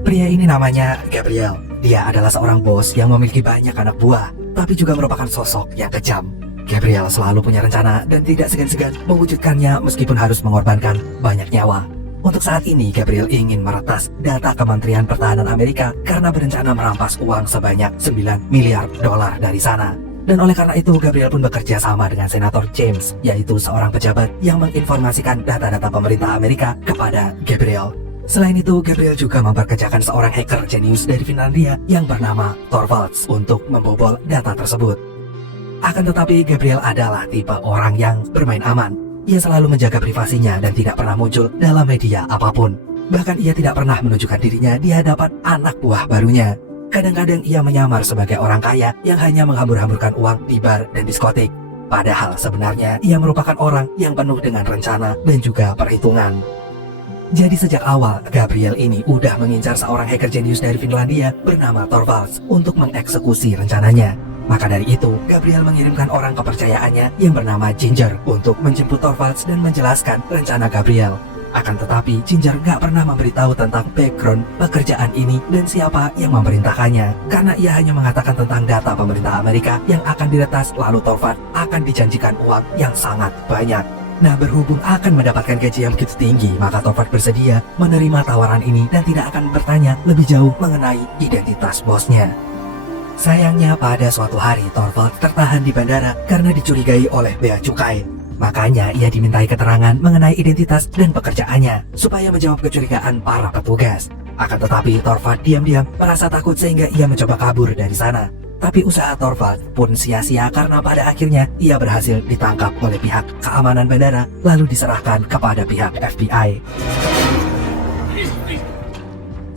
Pria ini namanya Gabriel. Dia adalah seorang bos yang memiliki banyak anak buah, tapi juga merupakan sosok yang kejam. Gabriel selalu punya rencana dan tidak segan-segan mewujudkannya meskipun harus mengorbankan banyak nyawa. Untuk saat ini, Gabriel ingin meretas data Kementerian Pertahanan Amerika karena berencana merampas uang sebanyak 9 miliar dolar dari sana. Dan oleh karena itu, Gabriel pun bekerja sama dengan Senator James, yaitu seorang pejabat yang menginformasikan data-data pemerintah Amerika kepada Gabriel. Selain itu, Gabriel juga memperkerjakan seorang hacker jenius dari Finlandia yang bernama Torvalds untuk membobol data tersebut. Akan tetapi, Gabriel adalah tipe orang yang bermain aman. Ia selalu menjaga privasinya dan tidak pernah muncul dalam media apapun. Bahkan ia tidak pernah menunjukkan dirinya di hadapan anak buah barunya. Kadang-kadang ia menyamar sebagai orang kaya yang hanya menghambur-hamburkan uang di bar dan diskotik. Padahal sebenarnya ia merupakan orang yang penuh dengan rencana dan juga perhitungan. Jadi sejak awal, Gabriel ini udah mengincar seorang hacker jenius dari Finlandia bernama Torvalds untuk mengeksekusi rencananya. Maka dari itu, Gabriel mengirimkan orang kepercayaannya yang bernama Ginger untuk menjemput Torvalds dan menjelaskan rencana Gabriel. Akan tetapi, Ginger gak pernah memberitahu tentang background pekerjaan ini dan siapa yang memerintahkannya. Karena ia hanya mengatakan tentang data pemerintah Amerika yang akan diretas, lalu Torvalds akan dijanjikan uang yang sangat banyak. Nah, berhubung akan mendapatkan gaji yang begitu tinggi, maka Torvalds bersedia menerima tawaran ini dan tidak akan bertanya lebih jauh mengenai identitas bosnya. Sayangnya pada suatu hari, Torvalds tertahan di bandara karena dicurigai oleh bea cukai. Makanya ia dimintai keterangan mengenai identitas dan pekerjaannya supaya menjawab kecurigaan para petugas. Akan tetapi Torvalds diam-diam merasa takut sehingga ia mencoba kabur dari sana. Tapi usaha Torvalds pun sia-sia karena pada akhirnya ia berhasil ditangkap oleh pihak keamanan bandara lalu diserahkan kepada pihak FBI.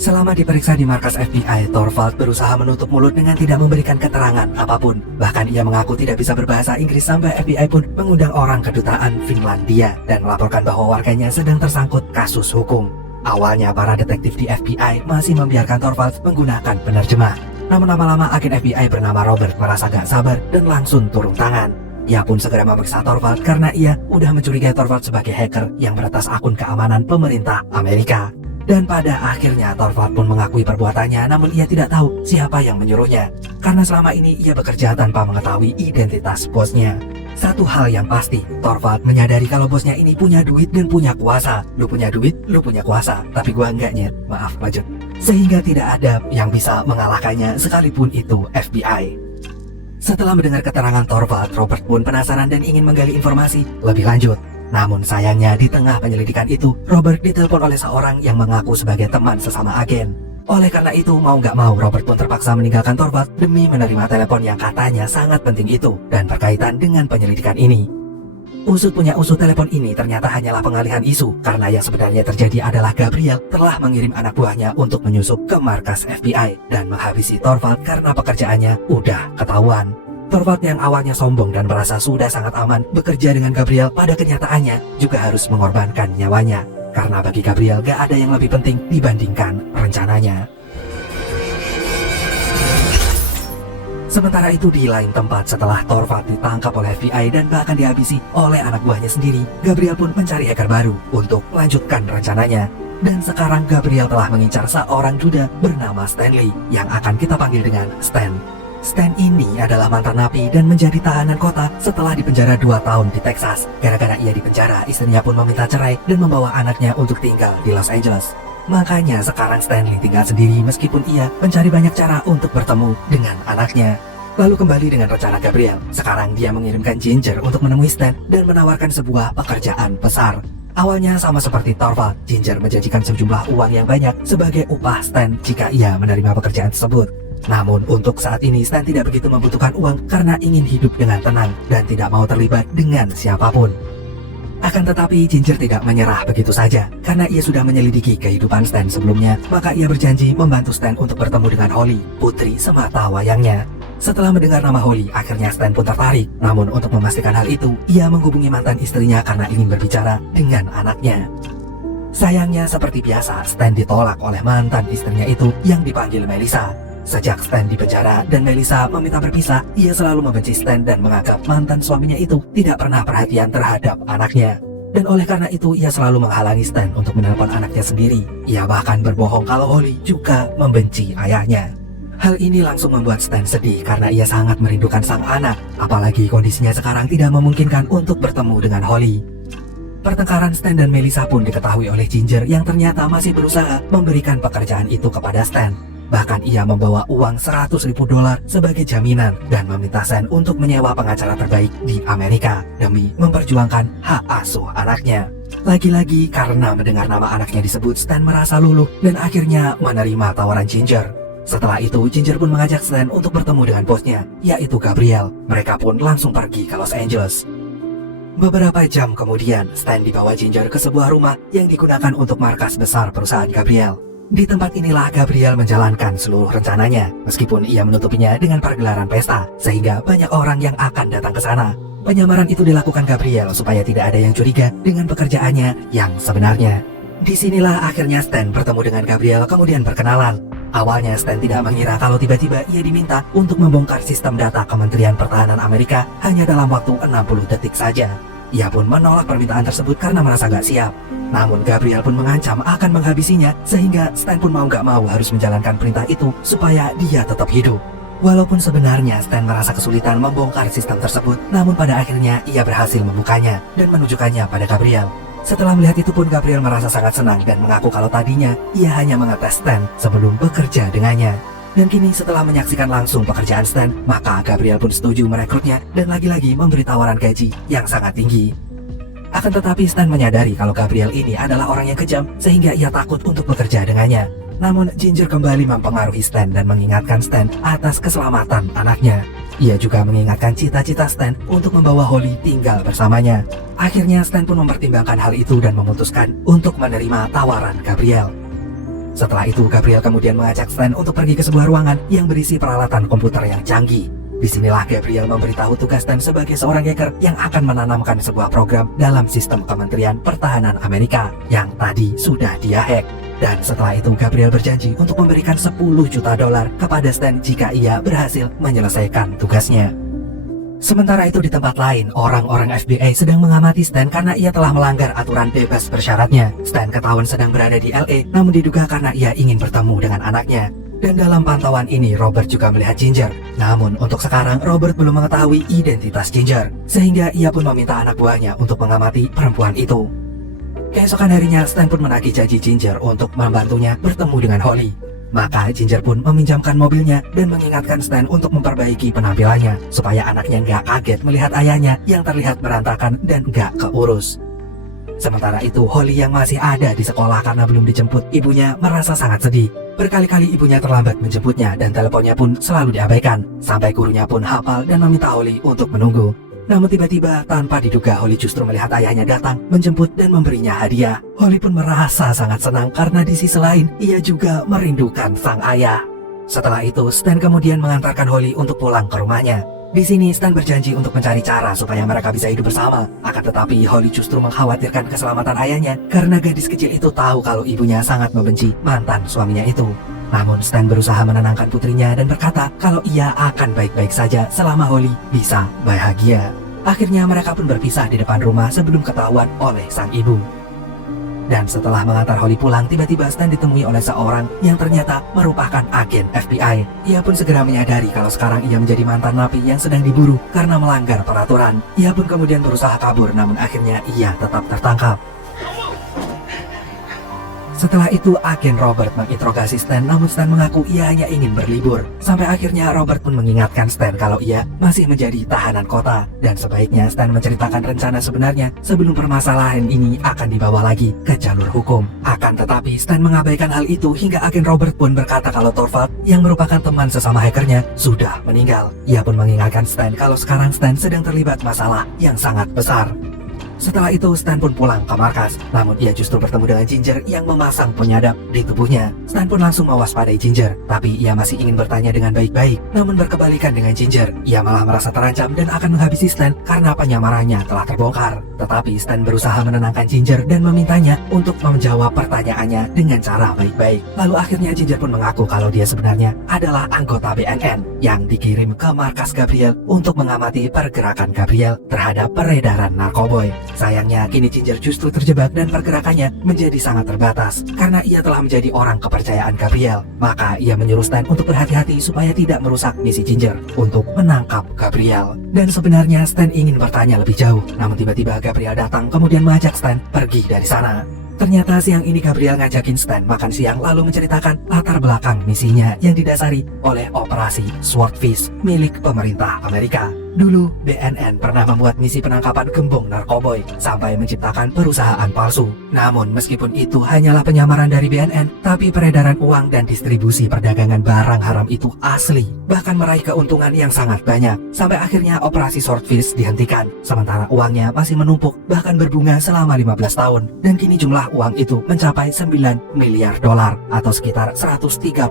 Selama diperiksa di markas FBI, Torvalds berusaha menutup mulut dengan tidak memberikan keterangan apapun. Bahkan ia mengaku tidak bisa berbahasa Inggris sampai FBI pun mengundang orang kedutaan Finlandia dan melaporkan bahwa warganya sedang tersangkut kasus hukum. Awalnya para detektif di FBI masih membiarkan Torvalds menggunakan penerjemah. Namun lama-lama agen FBI bernama Robert merasa gak sabar dan langsung turun tangan. Ia pun segera memeriksa Torvalds karena ia udah mencurigai Torvalds sebagai hacker yang meretas akun keamanan pemerintah Amerika. Dan pada akhirnya Torvalds pun mengakui perbuatannya, namun ia tidak tahu siapa yang menyuruhnya. Karena selama ini ia bekerja tanpa mengetahui identitas bosnya. Satu hal yang pasti, Torvalds menyadari kalau bosnya ini punya duit dan punya kuasa. Lu punya duit, lu punya kuasa, tapi gua enggak nyet, maaf lanjut. Sehingga tidak ada yang bisa mengalahkannya sekalipun itu FBI. Setelah mendengar keterangan Torvalds, Robert pun penasaran dan ingin menggali informasi lebih lanjut. Namun sayangnya di tengah penyelidikan itu, Robert ditelepon oleh seorang yang mengaku sebagai teman sesama agen. Oleh karena itu, mau gak mau, Robert pun terpaksa meninggalkan Torvalds demi menerima telepon yang katanya sangat penting itu dan berkaitan dengan penyelidikan ini. Usut punya usut, telepon ini ternyata hanyalah pengalihan isu karena yang sebenarnya terjadi adalah Gabriel telah mengirim anak buahnya untuk menyusup ke markas FBI dan menghabisi Torvalds karena pekerjaannya udah ketahuan. Torvalds yang awalnya sombong dan merasa sudah sangat aman bekerja dengan Gabriel, pada kenyataannya juga harus mengorbankan nyawanya. Karena bagi Gabriel gak ada yang lebih penting dibandingkan rencananya. Sementara itu di lain tempat, setelah Torvalds ditangkap oleh FBI dan bahkan dihabisi oleh anak buahnya sendiri, Gabriel pun mencari hacker baru untuk melanjutkan rencananya. Dan sekarang Gabriel telah mengincar seorang duda bernama Stanley yang akan kita panggil dengan Stan. Stan ini adalah mantan napi dan menjadi tahanan kota setelah dipenjara 2 tahun di Texas. Gara-gara ia dipenjara, istrinya pun meminta cerai dan membawa anaknya untuk tinggal di Los Angeles. Makanya sekarang Stanley tinggal sendiri meskipun ia mencari banyak cara untuk bertemu dengan anaknya. Lalu kembali dengan rencana Gabriel. Sekarang dia mengirimkan Ginger untuk menemui Stan dan menawarkan sebuah pekerjaan besar. Awalnya sama seperti Torvalds, Ginger menjanjikan sejumlah uang yang banyak sebagai upah Stan jika ia menerima pekerjaan tersebut. Namun untuk saat ini Stan tidak begitu membutuhkan uang karena ingin hidup dengan tenang dan tidak mau terlibat dengan siapapun. Akan tetapi Ginger tidak menyerah begitu saja. Karena ia sudah menyelidiki kehidupan Stan sebelumnya, maka ia berjanji membantu Stan untuk bertemu dengan Holly, putri semata wayangnya. Setelah mendengar nama Holly, akhirnya Stan pun tertarik. Namun untuk memastikan hal itu, ia menghubungi mantan istrinya karena ingin berbicara dengan anaknya. Sayangnya seperti biasa, Stan ditolak oleh mantan istrinya itu yang dipanggil Melissa. Sejak Stan di penjara dan Melissa meminta berpisah, ia selalu membenci Stan dan menganggap mantan suaminya itu tidak pernah perhatian terhadap anaknya. Dan oleh karena itu ia selalu menghalangi Stan untuk menelpon anaknya sendiri. Ia bahkan berbohong kalau Holly juga membenci ayahnya. Hal ini langsung membuat Stan sedih karena ia sangat merindukan sang anak. Apalagi kondisinya sekarang tidak memungkinkan untuk bertemu dengan Holly. Pertengkaran Stan dan Melissa pun diketahui oleh Ginger yang ternyata masih berusaha memberikan pekerjaan itu kepada Stan. Bahkan ia membawa uang $100.000 sebagai jaminan dan meminta Stan untuk menyewa pengacara terbaik di Amerika demi memperjuangkan hak asuh anaknya. Lagi-lagi karena mendengar nama anaknya disebut, Stan merasa luluh dan akhirnya menerima tawaran Ginger. Setelah itu, Ginger pun mengajak Stan untuk bertemu dengan bosnya, yaitu Gabriel. Mereka pun langsung pergi ke Los Angeles. Beberapa jam kemudian, Stan dibawa Ginger ke sebuah rumah yang digunakan untuk markas besar perusahaan Gabriel. Di tempat inilah Gabriel menjalankan seluruh rencananya, meskipun ia menutupinya dengan pergelaran pesta, sehingga banyak orang yang akan datang ke sana. Penyamaran itu dilakukan Gabriel supaya tidak ada yang curiga dengan pekerjaannya yang sebenarnya. Disinilah akhirnya Stan bertemu dengan Gabriel kemudian berkenalan. Awalnya Stan tidak mengira kalau tiba-tiba ia diminta untuk membongkar sistem data Kementerian Pertahanan Amerika hanya dalam waktu 60 detik saja. Ia pun menolak permintaan tersebut karena merasa gak siap. Namun Gabriel pun mengancam akan menghabisinya sehingga Stan pun mau gak mau harus menjalankan perintah itu supaya dia tetap hidup. Walaupun sebenarnya Stan merasa kesulitan membongkar sistem tersebut, namun pada akhirnya ia berhasil membukanya dan menunjukkannya pada Gabriel. Setelah melihat itu pun Gabriel merasa sangat senang dan mengaku kalau tadinya ia hanya mengetes Stan sebelum bekerja dengannya. Dan kini setelah menyaksikan langsung pekerjaan Stan, maka Gabriel pun setuju merekrutnya dan lagi-lagi memberi tawaran gaji yang sangat tinggi. Akan tetapi Stan menyadari kalau Gabriel ini adalah orang yang kejam sehingga ia takut untuk bekerja dengannya. Namun Ginger kembali mempengaruhi Stan dan mengingatkan Stan atas keselamatan anaknya. Ia juga mengingatkan cita-cita Stan untuk membawa Holly tinggal bersamanya. Akhirnya Stan pun mempertimbangkan hal itu dan memutuskan untuk menerima tawaran Gabriel. Setelah itu Gabriel kemudian mengajak Stan untuk pergi ke sebuah ruangan yang berisi peralatan komputer yang canggih. Disinilah Gabriel memberitahu tugas Stan sebagai seorang hacker yang akan menanamkan sebuah program dalam sistem Kementerian Pertahanan Amerika yang tadi sudah dia hack. Dan setelah itu Gabriel berjanji untuk memberikan $10 juta kepada Stan jika ia berhasil menyelesaikan tugasnya. Sementara itu di tempat lain, orang-orang FBI sedang mengamati Stan karena ia telah melanggar aturan bebas bersyaratnya. Stan ketahuan sedang berada di LA, namun diduga karena ia ingin bertemu dengan anaknya. Dan dalam pantauan ini Robert juga melihat Ginger. Namun untuk sekarang Robert belum mengetahui identitas Ginger, sehingga ia pun meminta anak buahnya untuk mengamati perempuan itu. Keesokan harinya Stan pun menagih janji Ginger untuk membantunya bertemu dengan Holly. Maka Ginger pun meminjamkan mobilnya dan mengingatkan Stan untuk memperbaiki penampilannya supaya anaknya nggak kaget melihat ayahnya yang terlihat berantakan dan nggak keurus. Sementara itu Holly yang masih ada di sekolah karena belum dijemput ibunya merasa sangat sedih. Berkali-kali ibunya terlambat menjemputnya dan teleponnya pun selalu diabaikan. Sampai gurunya pun hafal dan meminta Holly untuk menunggu. Namun tiba-tiba tanpa diduga Holly justru melihat ayahnya datang, menjemput dan memberinya hadiah. Holly pun merasa sangat senang karena di sisi lain ia juga merindukan sang ayah. Setelah itu Stan kemudian mengantarkan Holly untuk pulang ke rumahnya. Di sini Stan berjanji untuk mencari cara supaya mereka bisa hidup bersama. Akan tetapi Holly justru mengkhawatirkan keselamatan ayahnya karena gadis kecil itu tahu kalau ibunya sangat membenci mantan suaminya itu. Namun Stan berusaha menenangkan putrinya dan berkata kalau ia akan baik-baik saja selama Holly bisa bahagia. Akhirnya mereka pun berpisah di depan rumah sebelum ketahuan oleh sang ibu. Dan setelah mengantar Holly pulang, tiba-tiba Stan ditemui oleh seorang yang ternyata merupakan agen FBI. Ia pun segera menyadari kalau sekarang ia menjadi mantan napi yang sedang diburu karena melanggar peraturan. Ia pun kemudian berusaha kabur, namun akhirnya ia tetap tertangkap. Setelah itu agen Robert menginterogasi Stan, namun Stan mengaku ia hanya ingin berlibur. Sampai akhirnya Robert pun mengingatkan Stan kalau ia masih menjadi tahanan kota dan sebaiknya Stan menceritakan rencana sebenarnya sebelum permasalahan ini akan dibawa lagi ke jalur hukum. Akan tetapi Stan mengabaikan hal itu hingga agen Robert pun berkata kalau Torvald yang merupakan teman sesama hackernya sudah meninggal. Ia pun mengingatkan Stan kalau sekarang Stan sedang terlibat masalah yang sangat besar. Setelah itu Stan pun pulang ke markas, namun ia justru bertemu dengan Ginger yang memasang penyadap di tubuhnya. Stan pun langsung mewaspadai Ginger, tapi ia masih ingin bertanya dengan baik-baik. Namun berkebalikan dengan Ginger, ia malah merasa terancam dan akan menghabisi Stan karena penyamarannya telah terbongkar. Tetapi Stan berusaha menenangkan Ginger dan memintanya untuk menjawab pertanyaannya dengan cara baik-baik. Lalu akhirnya Ginger pun mengaku kalau dia sebenarnya adalah anggota BNN yang dikirim ke markas Gabriel untuk mengamati pergerakan Gabriel terhadap peredaran narkoboy. Sayangnya kini Ginger justru terjebak dan pergerakannya menjadi sangat terbatas karena ia telah menjadi orang kepercayaan Gabriel. Maka ia menyuruh Stan untuk berhati-hati supaya tidak merusak misi Ginger untuk menangkap Gabriel. Dan sebenarnya Stan ingin bertanya lebih jauh, namun tiba-tiba Gabriel datang kemudian mengajak Stan pergi dari sana. Ternyata siang ini Gabriel ngajakin Stan makan siang lalu menceritakan latar belakang misinya yang didasari oleh operasi Swordfish milik pemerintah Amerika. Dulu, BNN pernah membuat misi penangkapan gembong narkoboy sampai menciptakan perusahaan palsu. Namun meskipun itu hanyalah penyamaran dari BNN, tapi peredaran uang dan distribusi perdagangan barang haram itu asli, bahkan meraih keuntungan yang sangat banyak. Sampai akhirnya operasi Swordfish dihentikan, sementara uangnya masih menumpuk bahkan berbunga selama 15 tahun. Dan kini jumlah uang itu mencapai 9 miliar dolar atau sekitar 136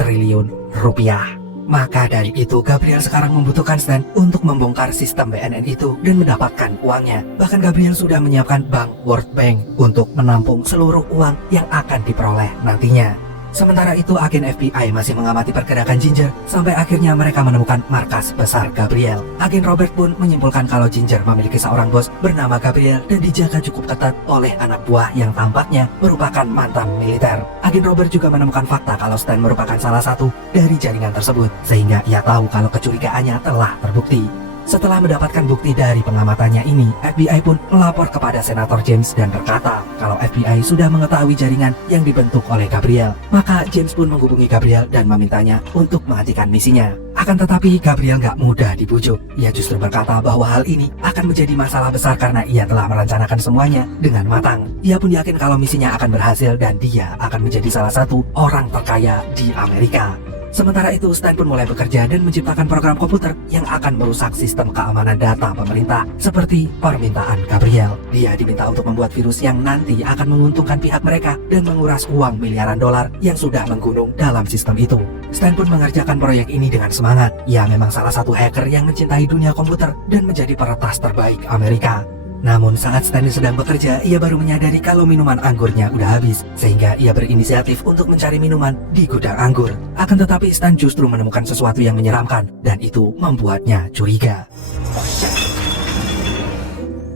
triliun rupiah. Maka dari itu Gabriel sekarang membutuhkan Stan untuk membongkar sistem BNN itu dan mendapatkan uangnya. Bahkan Gabriel sudah menyiapkan bank World Bank untuk menampung seluruh uang yang akan diperoleh nantinya. Sementara itu agen FBI masih mengamati pergerakan Ginger sampai akhirnya mereka menemukan markas besar Gabriel. Agen Robert pun menyimpulkan kalau Ginger memiliki seorang bos bernama Gabriel dan dijaga cukup ketat oleh anak buah yang tampaknya merupakan mantan militer. Agen Robert juga menemukan fakta kalau Stan merupakan salah satu dari jaringan tersebut, sehingga ia tahu kalau kecurigaannya telah terbukti. Setelah mendapatkan bukti dari pengamatannya ini, FBI pun melapor kepada Senator James dan berkata kalau FBI sudah mengetahui jaringan yang dibentuk oleh Gabriel. Maka James pun menghubungi Gabriel dan memintanya untuk menghentikan misinya. Akan tetapi Gabriel gak mudah dibujuk. Ia justru berkata bahwa hal ini akan menjadi masalah besar karena ia telah merencanakan semuanya dengan matang. Ia pun yakin kalau misinya akan berhasil dan dia akan menjadi salah satu orang terkaya di Amerika. Sementara itu, Stan pun mulai bekerja dan menciptakan program komputer yang akan merusak sistem keamanan data pemerintah seperti permintaan Gabriel. Dia diminta untuk membuat virus yang nanti akan menguntungkan pihak mereka dan menguras uang miliaran dolar yang sudah menggunung dalam sistem itu. Stan pun mengerjakan proyek ini dengan semangat. Ia memang salah satu hacker yang mencintai dunia komputer dan menjadi peretas terbaik Amerika. Namun saat Stanley sedang bekerja, ia baru menyadari kalau minuman anggurnya udah habis, sehingga ia berinisiatif untuk mencari minuman di gudang anggur. Akan tetapi Stan justru menemukan sesuatu yang menyeramkan, dan itu membuatnya curiga.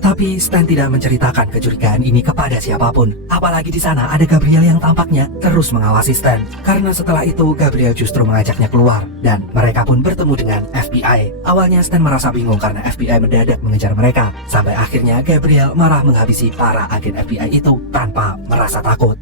Tapi Stan tidak menceritakan kecurigaan ini kepada siapapun. Apalagi di sana ada Gabriel yang tampaknya terus mengawasi Stan. Karena setelah itu Gabriel justru mengajaknya keluar dan mereka pun bertemu dengan FBI. Awalnya Stan merasa bingung karena FBI mendadak mengejar mereka. Sampai akhirnya Gabriel marah menghabisi para agen FBI itu tanpa merasa takut.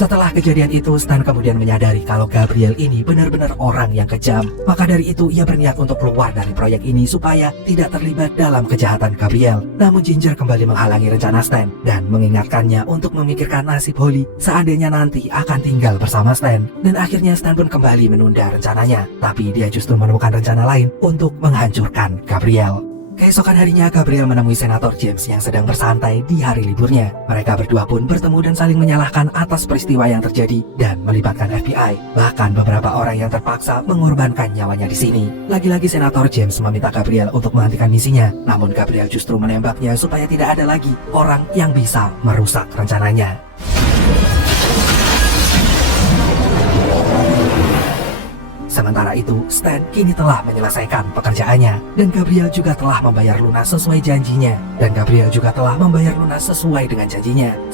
Setelah kejadian itu, Stan kemudian menyadari kalau Gabriel ini benar-benar orang yang kejam. Maka dari itu, ia berniat untuk keluar dari proyek ini supaya tidak terlibat dalam kejahatan Gabriel. Namun Ginger kembali menghalangi rencana Stan dan mengingatkannya untuk memikirkan nasib Holly seandainya nanti akan tinggal bersama Stan. Dan akhirnya Stan pun kembali menunda rencananya. Tapi dia justru menemukan rencana lain untuk menghancurkan Gabriel. Keesokan harinya, Gabriel menemui Senator James yang sedang bersantai di hari liburnya. Mereka berdua pun bertemu dan saling menyalahkan atas peristiwa yang terjadi dan melibatkan FBI. Bahkan beberapa orang yang terpaksa mengorbankan nyawanya di sini. Lagi-lagi Senator James meminta Gabriel untuk menghentikan misinya. Namun Gabriel justru menembaknya supaya tidak ada lagi orang yang bisa merusak rencananya. Sementara itu, Stan kini telah menyelesaikan pekerjaannya dan Gabriel juga telah membayar lunas sesuai janjinya.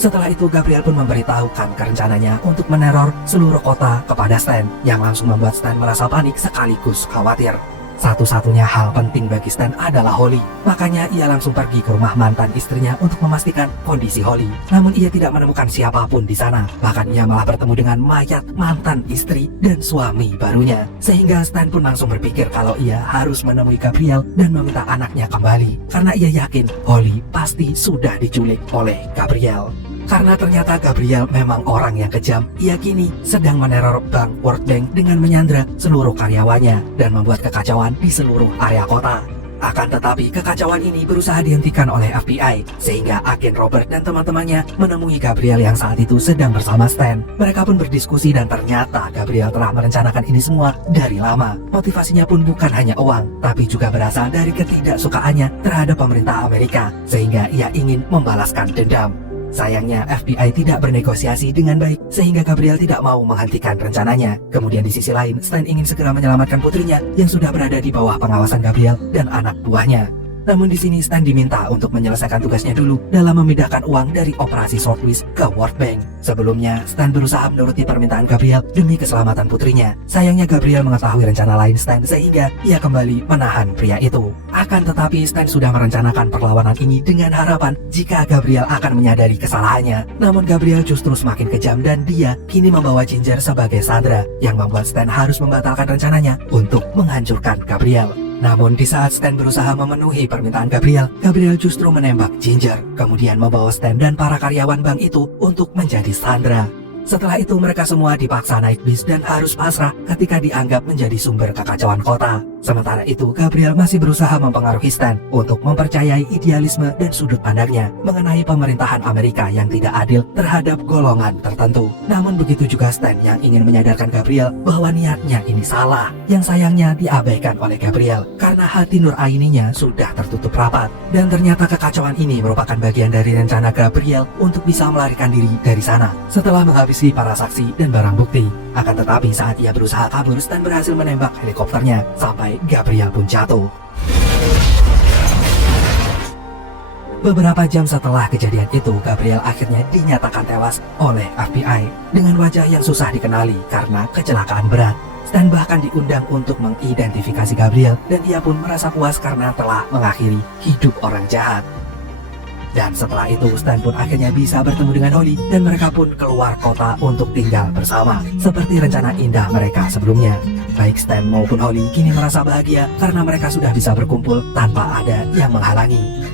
Setelah itu, Gabriel pun memberitahukan rencananya untuk meneror seluruh kota kepada Stan, yang langsung membuat Stan merasa panik sekaligus khawatir. Satu-satunya hal penting bagi Stan adalah Holly. Makanya ia langsung pergi ke rumah mantan istrinya untuk memastikan kondisi Holly. Namun ia tidak menemukan siapapun di sana. Bahkan ia malah bertemu dengan mayat mantan istri dan suami barunya. Sehingga Stan pun langsung berpikir kalau ia harus menemui Gabriel dan meminta anaknya kembali. Karena ia yakin Holly pasti sudah diculik oleh Gabriel. Karena ternyata Gabriel memang orang yang kejam, ia kini sedang meneror bank World Bank dengan menyandra seluruh karyawannya dan membuat kekacauan di seluruh area kota. Akan tetapi kekacauan ini berusaha dihentikan oleh FBI, sehingga agen Robert dan teman-temannya menemui Gabriel yang saat itu sedang bersama Stan. Mereka pun berdiskusi dan ternyata Gabriel telah merencanakan ini semua dari lama. Motivasinya pun bukan hanya uang, tapi juga berasal dari ketidaksukaannya terhadap pemerintah Amerika, sehingga ia ingin membalaskan dendam. Sayangnya FBI tidak bernegosiasi dengan baik sehingga Gabriel tidak mau menghentikan rencananya. Kemudian di sisi lain, Stan ingin segera menyelamatkan putrinya yang sudah berada di bawah pengawasan Gabriel dan anak buahnya. Namun di sini Stan diminta untuk menyelesaikan tugasnya dulu dalam memindahkan uang dari operasi Swordwish ke World Bank. Sebelumnya, Stan berusaha menuruti permintaan Gabriel demi keselamatan putrinya. Sayangnya Gabriel mengetahui rencana lain Stan sehingga ia kembali menahan pria itu. Akan tetapi Stan sudah merencanakan perlawanan ini dengan harapan jika Gabriel akan menyadari kesalahannya. Namun Gabriel justru semakin kejam dan dia kini membawa Ginger sebagai sandera yang membuat Stan harus membatalkan rencananya untuk menghancurkan Gabriel. Namun di saat Stan berusaha memenuhi permintaan Gabriel, Gabriel justru menembak Ginger, kemudian membawa Stan dan para karyawan bank itu untuk menjadi sandera. Setelah itu mereka semua dipaksa naik bis dan harus pasrah ketika dianggap menjadi sumber kekacauan kota. Sementara itu Gabriel masih berusaha mempengaruhi Stan untuk mempercayai idealisme dan sudut pandangnya mengenai pemerintahan Amerika yang tidak adil terhadap golongan tertentu. Namun begitu juga Stan yang ingin menyadarkan Gabriel bahwa niatnya ini salah, yang sayangnya diabaikan oleh Gabriel karena hati nuraininya sudah tertutup rapat. Dan ternyata kekacauan ini merupakan bagian dari rencana Gabriel untuk bisa melarikan diri dari sana setelah menghabisi para saksi dan barang bukti. Akan tetapi saat ia berusaha kabur, Stan berhasil menembak helikopternya sampai Gabriel pun jatuh. Beberapa jam setelah kejadian itu, Gabriel akhirnya dinyatakan tewas oleh FBI dengan wajah yang susah dikenali karena kecelakaan berat. Stan bahkan diundang untuk mengidentifikasi Gabriel dan ia pun merasa puas karena telah mengakhiri hidup orang jahat. Dan setelah itu Stan pun akhirnya bisa bertemu dengan Holly dan mereka pun keluar kota untuk tinggal bersama seperti rencana indah mereka sebelumnya. Baik Stan maupun Holly kini merasa bahagia karena mereka sudah bisa berkumpul tanpa ada yang menghalangi.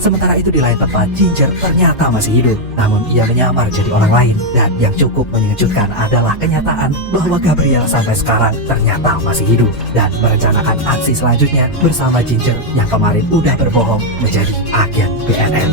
Sementara itu di lain tempat, Ginger ternyata masih hidup, namun ia menyamar jadi orang lain. Dan yang cukup mengejutkan adalah kenyataan bahwa Gabriel sampai sekarang ternyata masih hidup dan merencanakan aksi selanjutnya bersama Ginger yang kemarin udah berbohong menjadi agen BNN.